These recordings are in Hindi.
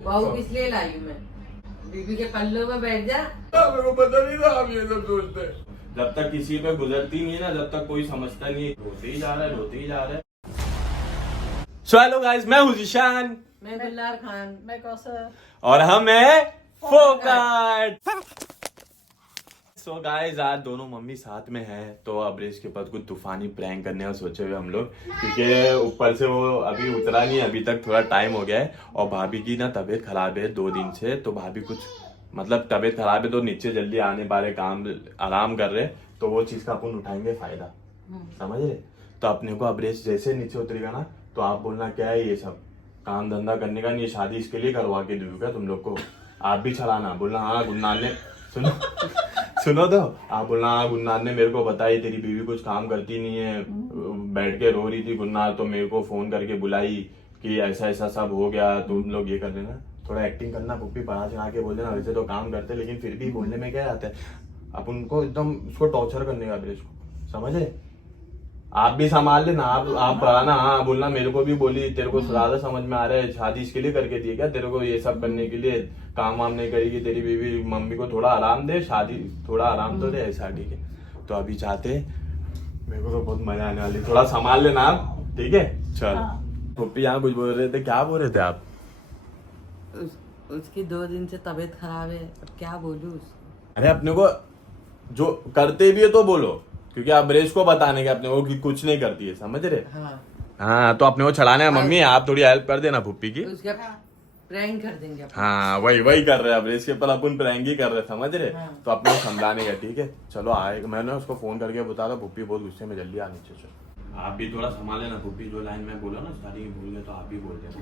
बहू किस लिए लाई हूँ मैं? बीबी के पल्लों में बैठ जा। मेरे को पता नहीं था आप ये सब सोचते हैं। जब तक किसी पे गुजरती नहीं है ना, जब तक कोई समझता नहीं है, रोते ही जा रहा है, रोते ही जा रहा है। सो हेलो गाइस, मैं हूँ जिशान, मैं गुल्लार खान, मैं कौसर और हम है फोकट। सो गाइस, आज दोनों मम्मी साथ में हैं, तो अब्रेश के पास कुछ तूफानी प्रैंक करने का सोचे हुए हम लोग, क्योंकि ऊपर से वो अभी उतरा नहीं, अभी तक थोड़ा टाइम हो गया है। और भाभी की ना तबीयत खराब है 2 दिन से, तो भाभी कुछ मतलब तबीयत खराब है तो नीचे जल्दी आने वाले, काम आराम कर रहे, तो वो चीज का अपन उठाएंगे फायदा, समझ रहे। तो अपने को अब्रेश जैसे नीचे उतरेगा ना, तो आप बोलना क्या है ये सब काम धंधा करने का नहीं, ये शादी इसके लिए करवा के दूंगा तुम लोग को। आप भी चलाना, बोलना हाँ गुन्नान ने सुनो सुनो तो आप बोलना हाँ गुन्नार ने मेरे को बताई तेरी बीवी कुछ काम करती नहीं है, बैठ के रो रही थी गुन्नार, तो मेरे को फोन करके बुलाई कि ऐसा ऐसा सब हो गया, तुम लोग ये कर लेना, थोड़ा एक्टिंग करना, पुप्पी पढ़ा चढ़ा के बोल देना। वैसे तो काम करते लेकिन फिर भी बोलने में क्या आता है, अब उनको एकदम उसको टॉर्चर करने का ब्रेश को, समझे। आप भी संभाल लेना, आप पढ़ाना, हाँ बोलना मेरे को भी बोली तेरे को ज्यादा समझ में आ रहा है, शादी इसके लिए करके दी क्या तेरे को, ये सब करने के लिए, काम वाम नहीं करेगी तेरी बीवी, मम्मी को थोड़ा आराम दे, शादी थोड़ा आराम तो दे, ऐसा ठीक है। तो अभी चाहते, मेरे को तो बहुत मजा आने वाली, थोड़ा संभाल लेना आप, ठीक है। चल पुप्पी यहाँ कुछ बोल रहे थे, क्या बोल रहे थे आप? उसकी 2 दिन से तबीयत खराब है, अब क्या बोलूं उसको? अरे अपने को जो करते भी है तो बोलो, क्योंकि अब्रेश को बताने के अपने को कि कुछ नहीं करती है, समझ रहे। हाँ तो अपने को चढ़ाना है मम्मी, आप थोड़ी हेल्प कर देना पुप्पी की, उसका प्रैंक कर देंगे अपन। हाँ वही कर रहे हैं अब्रेश के ऊपर, अपन प्रैंक ही कर रहे, समझ रहे। तो अपने को समझाने का, ठीक है। चलो आए, मैंने उसको फोन करके बता था, पुप्पी बहुत गुस्से में, जल्दी आ नीचे चलो। आप भी थोड़ा संभाल लेना पुप्पी, जो लाइन में बोला ना स्टार्टिंग में भूल गए तो आप भी बोल देना।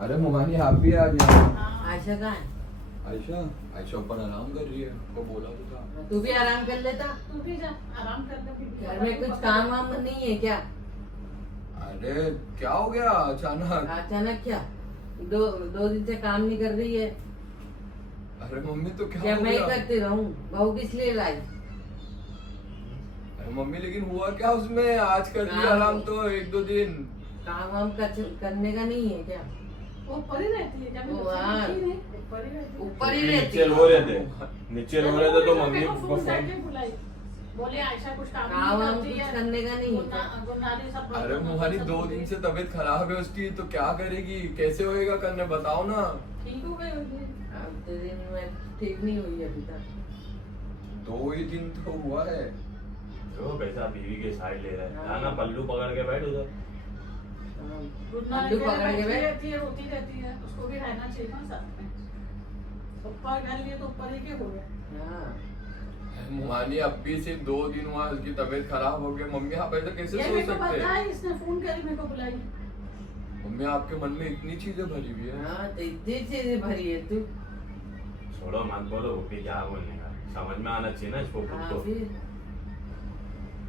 अरे मोहानी आप भी आ जाओ। आयशा कहाँ है? आयशा आयशा ऊपर आराम कर रही है, वो बोला तो था। तू भी आराम कर लेता, तू भी जा आराम कर ले। घर में कुछ काम वाम नहीं है क्या? अरे क्या हो गया अचानक? अचानक क्या? दो दिन से काम नहीं कर रही है। अरे मम्मी तो क्या क्या हो मैं ही गया? करती रहूं? बहू किस लिए लाई? अरे मम्मी लेकिन हुआ क्या उसमें, आज कर लिया काम- आराम तो 1-2 दिन। काम वाम करने का नहीं है क्या? वो ऊपर ही रहती है, जब वो हाँ। ऊपर ही रहती है। ऊपर ही रहती नीचे है। रो रहे थे, नीचे रो रहे थे तो मम्मी मेरे को को फोन फोन, करके बुलाई, बोले आयशा कुछ काम काम वाम नहीं कुछ करती है, करने का नहीं है क्या? गुन्नारी सब अरे मोहानी 2 दिन से तबीयत खराब है उसकी, तो क्या करेगी, कैसे होएगा करने, बताओ ना। ठीक हो गई होगी। अब 2 दिन में ठीक नहीं हुई अभी तक। 2 ही दिन तो हुआ है। जो कैसा बीवी के साइड ले रहा है, जाना पल्लू पकड़ के बैठ उधर। गुन्नारी पल्लू पकड़ के बैठी बैठ। रहती है, रोती रहती है, उसको भी रहना चाहिए ना साथ में। ऊपर घर लिए तो ऊपर ही के हो गया। हाँ। मोहानी अब भी सिर्फ 2 दिन हुआ, उसकी तबीयत खराब हो गई। मम्मी आप ऐसा कैसे ये सोच मेरे को सकते पता हैं? है, इसने फोन करी मेरे को बुलाई। मम्मी आपके मन में इतनी चीजें भरी हुई है। हाँ तो इतनी चीजें भरी है तू। छोड़ो मत बोलो, वो भी क्या बोलने का, समझ में आना चाहिए ना इसको खुद हाँ को। फिर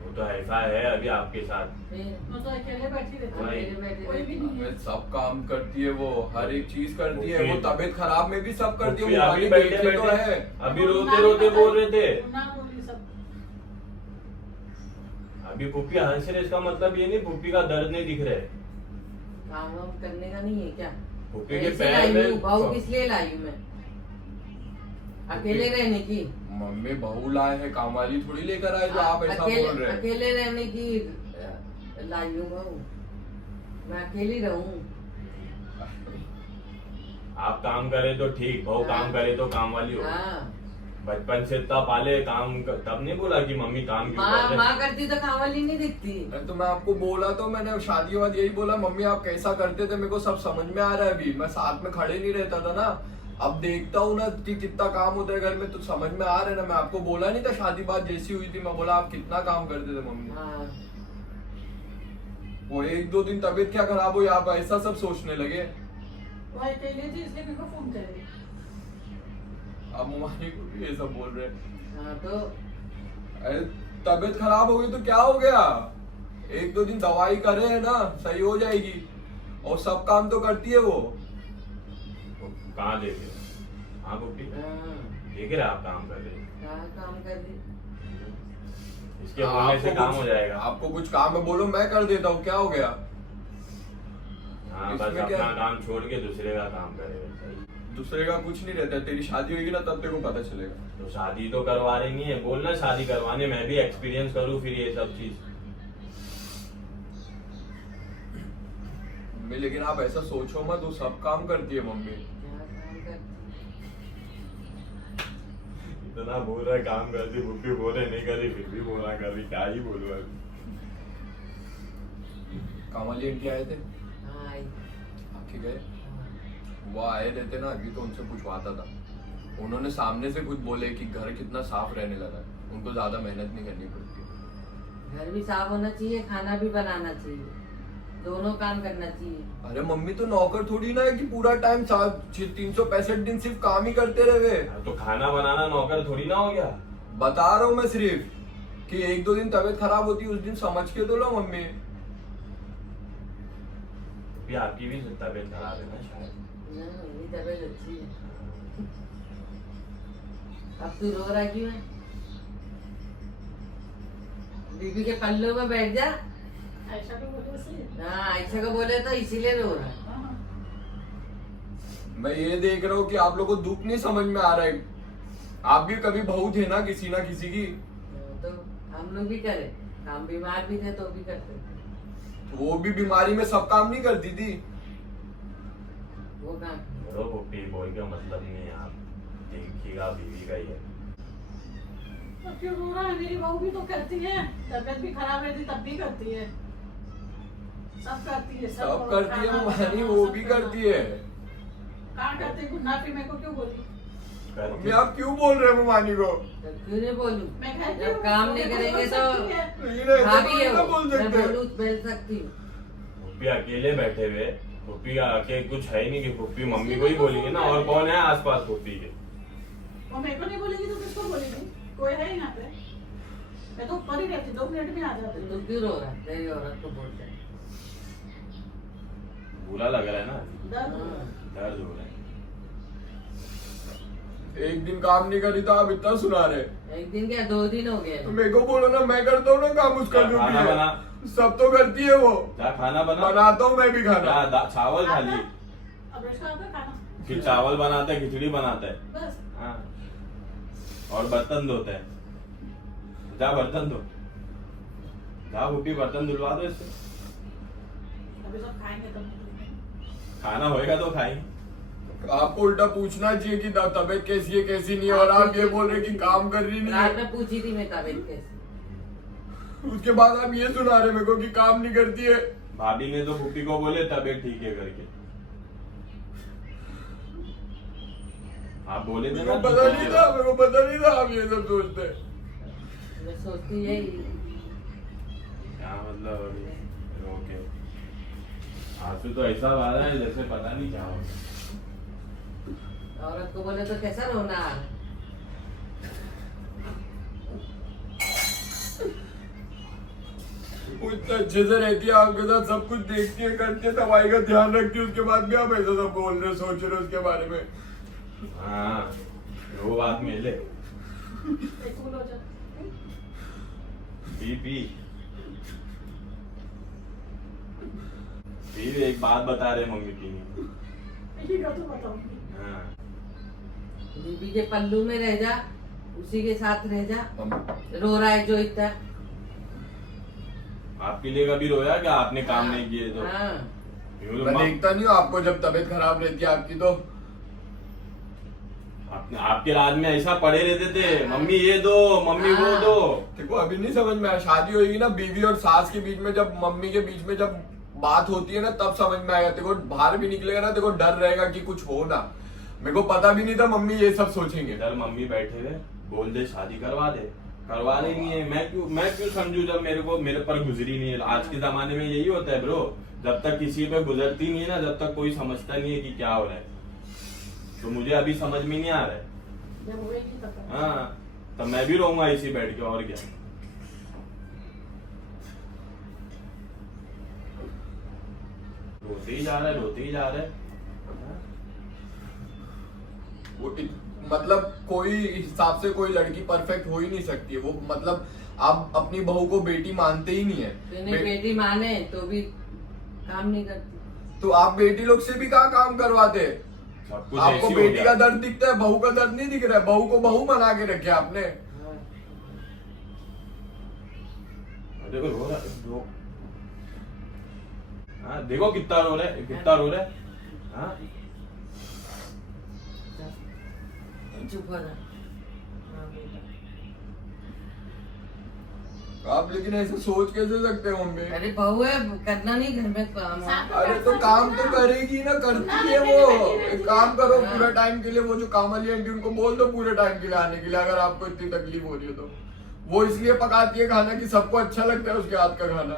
वो तो ऐसा है अभी आपके साथ, फिर मैं तो अकेले बैठी रहती हूँ, वही। अकेले बैठे कोई भी नहीं है। हमें सब काम करती है वो, हर एक चीज करती है वो, फिर- तबीयत खराब में भी सब करती है। फिर मोहानी अभी बैठे देखे तो है। बैठे अभी रोते रोते बोल रहे थे, गुन्ना बोली सब। अभी पुप्पी हंस रहे, इसका मतलब ये नहीं पुप्पी का दर्द नहीं दिख रहा है। काम वाम करने का नहीं है क्या? पुप्पी के ऐसे पैर लाई में हूँ, बहू किस लिए लाई हूँ मैं? अकेले रहने की। मम्मी बहू लाए है, काम वाली थोड़ी लेकर आए जो आप ऐसा बोल रहे हैं। अकेले रहने की लाई हूँ बहू, मैं अकेली रहूं। आप काम करे तो ठीक, बहू काम करे तो काम वाली हो। हाँ। बचपन से इतना पाले काम तब नहीं बोला कि मम्मी काम क्यों कर रहे? माँ करती तो काम वाली नहीं दिखती। अरे तो मैं आपको बोला, तो मैंने शादी वाद यही बोला, मम्मी आप कैसा करते थे मेरे को सब समझ में आ रहा है। अभी मैं साथ में खड़े नहीं रहता था ना, अब देखता हूँ ना कि कितना काम होता है घर में, तो समझ में आ रहा है ना। मैं आपको बोला नहीं था शादी बात जैसी हुई थी, मैं बोला आप कितना काम करते थे मम्मी। हाँ। वो 1-2 दिन तबीयत क्या खराब हुई, आप ऐसा सब सोचने लगे। वो अकेले थी इसलिए मेरे को फोन करी। अब मोहानी को भी ये सब बोल रहे हैं। हाँ तो अरे तबीयत खराब हो गई तो क्या हो गया, 1-2 दिन दवाई करे है ना, सही हो जाएगी। और सब काम तो करती है वो। कहाँ देख रहे? हाँ पुप्पी हाँ, देख रहे आप काम कर रहे? क्या काम कर रही? इसके बोलने से काम हो जाएगा। आपको कुछ काम है बोलो, मैं कर देता हूँ, क्या हो गया? हाँ बस इसमें क्या अपना है? काम छोड़ के दूसरे का काम करेगा। सही। दूसरे का कुछ नहीं रहता है, तेरी शादी होगी ना तब तेरे को पता चलेगा। तो शादी तो करवा रही नहीं है, बोलना शादी करवाने, मैं भी एक्सपीरियंस करूँ फिर ये सब चीज। मम्मी लेकिन आप ऐसा सोचो मत, वो सब काम करती है मम्मी। क्या काम करती? इतना बोल रहा है काम करती, भूखी बोल रहे नहीं कर रही, फिर भी बोला कर रही, क्या ही बोलूं अभी। कामाली आंटी आए थे, हाँ आई। आके गए। हाँ। वो आए रहते ना अभी तो उनसे पूछवाता था, उन्होंने सामने से कुछ बोले कि घर कितना साफ रहने लगा है, उनको ज्यादा मेहनत नहीं करनी पड़ती। घर भी साफ होना चाहिए, खाना भी बनाना चाहिए, दोनों काम करना चाहिए। अरे मम्मी तो नौकर थोड़ी ना है कि पूरा टाइम 365 दिन सिर्फ काम ही करते रहे। तो खाना बनाना नौकर थोड़ी ना हो गया। बता रहा हूँ मैं सिर्फ कि एक दो दिन तबीयत खराब होती है, उस दिन समझ के तो लो मम्मी। भी आपकी भी तबीयत खराब है ना शायद। ना मेरी तबीयत अच्छी है। अब तू रो रहा क्यों है? बीबी के पल्लों में बैठ जा। ऐसा भी बोले से। हाँ ऐसा को बोले तो इसीलिए रो रहा है। हाँ। मैं ये देख रहा हूँ कि आप लोगों को दुख नहीं समझ में आ रहा है। आप भी कभी बहू थे ना किसी की। तो हम लोग भी करे काम, बीमार भी थे तो भी करते थे। वो भी बीमारी में सब काम नहीं करती थी। वो काम रो पुप्पी बोल के मतलब नहीं है, आप देखिएगा बीवी का ही है। तो क्यों रो रहा है? मेरी बहू भी तो करती है, तबीयत भी खराब रहती तब भी करती है, सब करती है। सब करती है मम्मी, वो भी करती है। कहाँ करती है? गुन्ना फिर मेरे को क्यों बोली? मम्मी आप क्यों बोल रहे हो ममानी को? तो क्यों नहीं बोलूं? मैं कहती जब हूँ, काम वो नहीं मेरे को करेंगे बोल तो सकती है। नहीं नहीं, भाभी है ऐसा वो, बोल मैं सकते बोलूं बोल सकती हूँ। पुप्पी अकेले बैठे हुए, पुप्पी आके कुछ है ही नहीं कि पुप्पी मम्मी को ही बोलेंगे ना, और कौन है आसपास पुप्पी के? वो मेरे को नहीं बोलेगी तो किसको बोलेगी? कोई है ही यहाँ पे। मैं तो ऊपर ही रहती, 2 मिनट में आ जाती। तू क्यों रो रहा है? तेरी औरत को बोलते हैं। बुरा लग रहा है ना, दर्द हो रहा है। दर्द हो रहा है। एक दिन काम नहीं करी तो आप इतना सुना रहे। एक दिन क्या 2 दिन हो गए। तो मेरे को बोलो ना, मैं करता हूँ ना काम, उसका जो भी खाना है। बना। सब तो करती है वो। जा खाना बना। बनाता हूँ मैं भी खाना। चावल खा ली, अब इसका आता है खाना। फिर चावल बनाता है, खिचड़ी बनाता है। बस हाँ, और बर्तन धोता है। जा बर्तन धो, जा पुप्पी बर्तन धुलवा दो इससे। अभी सब खाएंगे तब। खाना होएगा तो खाएंगे। आपको उल्टा पूछना चाहिए कि तबीयत कैसी है कैसी नहीं है, और आप ये बोल रहे कि काम कर रही नहीं रात है। में पूछी थी मैं तबीयत कैसी। उसके बाद आप ये सुना रहे मेरे को कि काम नहीं करती है। भाभी ने तो पुप्पी को बोले तबीयत ठीक है करके, आप बोले थे मेरे ना। को पता नहीं था, मेरे को पता नहीं था आप ये सब सोचते। मैं सोचती यही। क्या मतलब अभी ओके, आंसू तो ऐसा आ रहा है जैसे पता नहीं क्या होगा। औरत को बोले तो कैसा रोना आ रहा है? वो इतना अच्छे से रहती है आपके साथ, सब कुछ देखती है, करती है, दवाई का ध्यान रखती है, उसके बाद भी आप ऐसा सब बोल रहे हो, सोच रहे हो उसके बारे में। हाँ वो बात मिले। एक कूल हो जा। पी पी फिर एक बात बता रहे मम्मी की। यही का तो बताऊंगी। हाँ बीबी के पल्लू में रह जा, उसी के साथ रह जा। रो रहा है जो इतना। आपके लिए कभी रोया क्या आपने काम नहीं किए तो? हाँ। क्यों मैं देखता नहीं हूँ आपको जब तबीयत खराब रहती है आपकी, तो आपके राज में ऐसा पड़े रहते थे, मम्मी ये दो, मम्मी वो दो। देखो अभी नहीं समझ में आया, शादी होगी ना बीवी और सास के बीच में, जब मम्मी के बीच में जब बात होती है ना तब समझ में आएगा। देखो बाहर भी निकलेगा ना, देखो डर रहेगा कि कुछ हो ना। मेरे को पता भी नहीं था मम्मी ये सब सोचेंगे। इधर मम्मी बैठे हुए बोल दे शादी करवा दे, करवा रही नहीं है। मैं क्यों समझू जब मेरे पर गुजरी नहीं है। आज के जमाने में यही होता है ब्रो, जब तक किसी पे गुजरती नहीं है ना, जब तक कोई समझता नहीं है कि क्या हो रहा है। तो मुझे अभी समझ में नहीं आ रहा है। जब होएगी तब। हाँ तो मैं भी रहूंगा इसी बैठ के, और क्या। रोते ही जा रहा है, रोते ही जा रहा है। मतलब कोई हिसाब से कोई लड़की परफेक्ट हो ही नहीं सकती है। वो मतलब आप अपनी बहू को बेटी मानते ही नहीं है। तो बेटी माने तो भी काम नहीं करती। तो आप बेटी लोग से भी कहाँ काम करवाते? सब कुछ आपको ऐसी हो बेटी गया। का दर्द दिखता है, बहू का दर्द नहीं दिख रहा है। बहू को बहू बना के रखे आपने। देखो रो रहा है, हाँ देखो कितना रो रहा है, कितना रो रहा है। हाँ चुप हो जा। हाँ बेटा। आप लेकिन ऐसे सोच कैसे सकते हो मम्मी? अरे बहू है, करना नहीं घर में काम। अरे तो काम तो करेगी ना, करती है वो। एक काम करो, पूरे टाइम के लिए वो जो काम वाली आंटी उनको बोल दो पूरे टाइम के लिए आने के लिए, अगर आपको इतनी तकलीफ हो रही है तो। वो इसलिए पकाती है खाना कि सबको अच्छा लगता है उसके हाथ का खाना।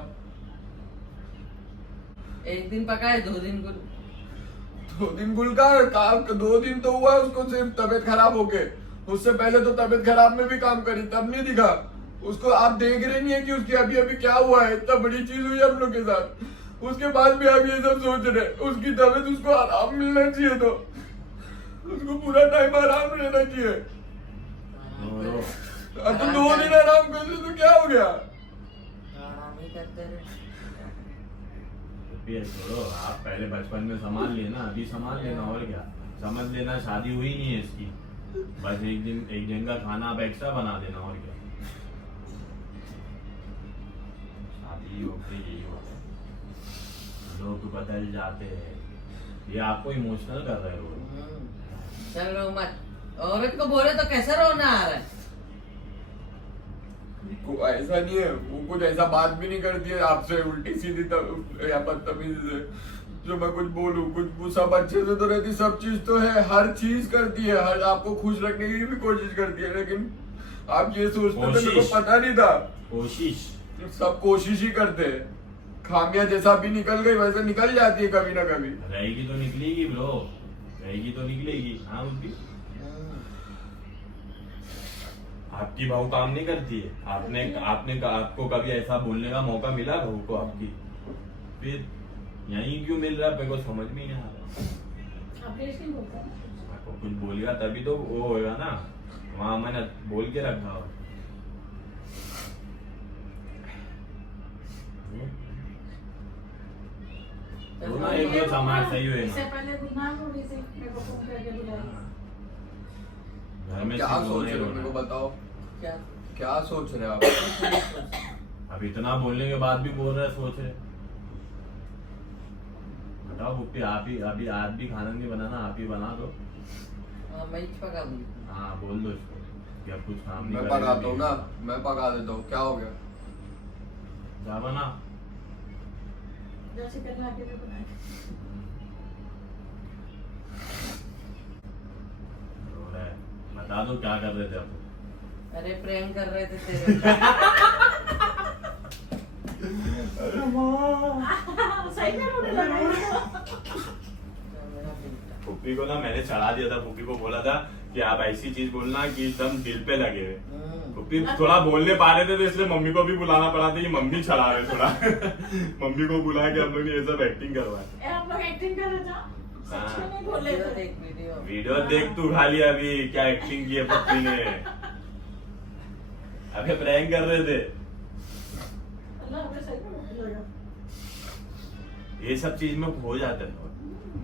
एक दिन पकाए, 2 दिन गुल। 2 दिन गुल का काम, 2 दिन तो हुआ है उसको सिर्फ तबीयत खराब होके। उससे पहले तो तबीयत खराब में भी काम करी, तब नहीं दिखा उसको। आप देख रहे नहीं है कि उसकी अभी अभी क्या हुआ है? इतना बड़ी चीज हुई हम लोग के साथ, उसके बाद भी आप ये सब सोच रहे। उसकी तबीयत, उसको आराम मिलना चाहिए, तो उसको पूरा टाइम आराम रहना चाहिए। तो 2 दिन आराम कर ले तो क्या हो गया? आराम ही करते रहे। ये छोड़ो, आप पहले बचपन में संभाल लेना, अभी संभाल लेना, और क्या समझ लेना। शादी हुई नहीं है इसकी, बस एक दिन का खाना आप एक्स्ट्रा बना देना, और क्या। शादी होती यही होता है, लोग बदल जाते हैं। ये आपको इमोशनल कर रहे हो। चल रो मत, औरत को बोले तो कैसा रोना आ रहा है? को ऐसा नहीं है, वो कुछ ऐसा बात भी नहीं करती है आपसे उल्टी सीधी या बदतमीजी से। जो मैं कुछ बोलूं, कुछ वो सब अच्छे से तो रहती, सब चीज तो है, हर चीज करती है, हर आपको खुश रखने की भी कोशिश करती है। लेकिन आप ये सोचते थे, मेरे को पता नहीं था। कोशिश, सब कोशिश ही करते हैं। खामियां जैसा भी निकल गई वैसे निकल जाती है कभी ना कभी। रहेगी तो निकलेगी ब्रो, रहेगी तो निकलेगी। हाँ उसकी आपकी बहू काम नहीं करती है? आपको कभी ऐसा बोलने का मौका मिला बहू को आपकी? फिर यही क्यों मिल रहा है? मेरे को समझ में नहीं आ रहा। आपको कुछ बोलेगा तभी तो वो होगा ना, वहां मैंने बोल के रखा हो। ना एक दो समाज सही हुए इससे ना। पहले गुनाह थोड़ी सी मेरे को फोन करके बुलाई। घर में क्या सिर्फ सोच रोना ही रहे हो? रोना मेरे को है। बताओ, क्या? क्या सोच रहे हैं आप? अब इतना बोलने के बाद भी बोल रहे, सोच रहे। बताओ बुप्पी, आप ही अभी आज भी खाना नहीं बनाना, आप ही बना दो। हाँ, मैं ही पका दूंगी। हाँ बोल दो इसको कि अब कुछ काम नहीं मैं करेगा पकाता हूँ भी। ना, मैं पका देता हूँ, क्या हो गया? जा बना। जैसे करना के भी बनाए। रो रहा है, बता दो क्या कर रहे थे आप? अरे प्रेम कर रहे थे तेरे। अरे माँ, सही में रोने लगा ये तो। मेरा बेटा। पुप्पी को ना मैंने चढ़ा दिया था। पुप्पी को बोला था कि आप ऐसी चीज बोलना कि एकदम दिल पे लगे हुए। पुप्पी थोड़ा बोलने पा रहे थे तो इसलिए मम्मी को भी बुलाना पड़ा था कि मम्मी चढ़ा रहे थोड़ा। मम्मी को बुला के हम लोग ने ये सब एक्टिंग करवाया। आप लोग एक्टिंग कर रहे थे? सच में नहीं बोल रहे वीडियो थे। देख वीडियो। वीडियो देख तू खाली, अभी क्या एक्टिंग की है पुप्पी ने। अबे प्रैंक कर रहे थे। अल्लाह हमें सही में रोने लगा। ये सब चीज में हो जाता है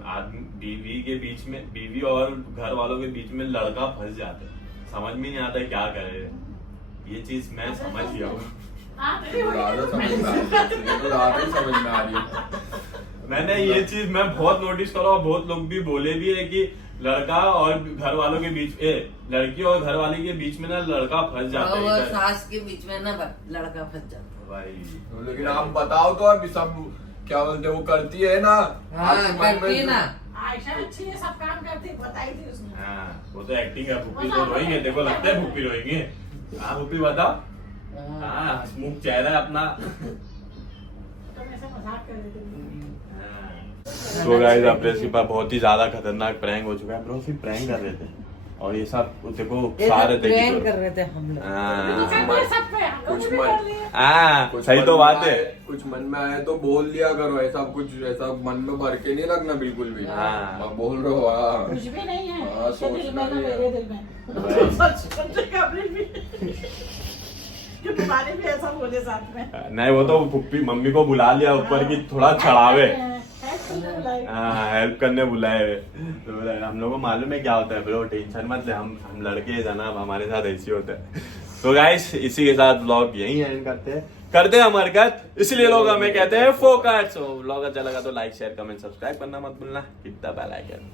आदमी, बीवी के बीच में, बीवी और घर वालों के बीच में लड़का फंस जाता है, समझ में नहीं आता क्या करे। ये चीज मैं समझ गया हूँ। हाँ तेरी हो ज्यादा समझ में आ रही है, ये तो ज्यादा ही समझ में आ रही है। मैंने ये चीज मैं बहुत नोटिस करा और बहुत लोग भी बोले भी है कि लड़का और घर वालों के बीच, लड़की और घर वाले के बीच में ना लड़का फंस जाता बहू और है। सास के बीच में ना लड़का फंस जाता है। भाई लेकिन आप बताओ तो अभी सब क्या बोलते हैं, वो करती है ना? हाँ, आपके मन में करती है ना। आयशा अच्छी है, सब काम करती, बताई थी उसने। हाँ वो तो एक्टिंग है। भूपी तो रोएंगे, देखो लगता है भूपी रोएंगे। हाँ भूपी बताओ। हाँ हंसमुख चेहरा है अपना। तो मैं ऐसा मजाक कर रही थी। तो गाइस अब्रेस के पास बहुत ही ज्यादा खतरनाक प्रैंक हो चुका है। ब्रो सिर्फ प्रैंक कर रहे थे और ये सब देखो सारे थे प्रेम कर रहे थे हम लोग। कुछ मन, हाँ सही तो बात है। कुछ मन में आए तो बोल दिया करो, ऐसा कुछ ऐसा मन में भर के नहीं रखना बिल्कुल भी। हाँ। मैं बोल रहा हूँ। हाँ। कुछ भी नहीं है। हाँ, इसके दिल में ना सोचना मेरे दिल में। भाई। सच समझे कभी भी। कि तुम्हारे भी ऐसा बोले साथ में। नहीं वो तो पुप्पी मम्मी को बुला लिया ऊपर की थोड़ा चढ़ावे, हेल्प करने बुलाए। तो हम लोगों को मालूम है क्या होता है ब्रो, टेंशन मत ले, हम लड़के जनाब हमारे साथ ऐसे होता है। तो गाइस इसी के साथ व्लॉग यही एंड करते हैं हम हरकत, इसलिए लोग हमें कहते हैं फोकट। सो व्लॉग अच्छा लगा तो लाइक शेयर कमेंट सब्सक्राइब करना मत भूलना, हिट द बेल आइकन।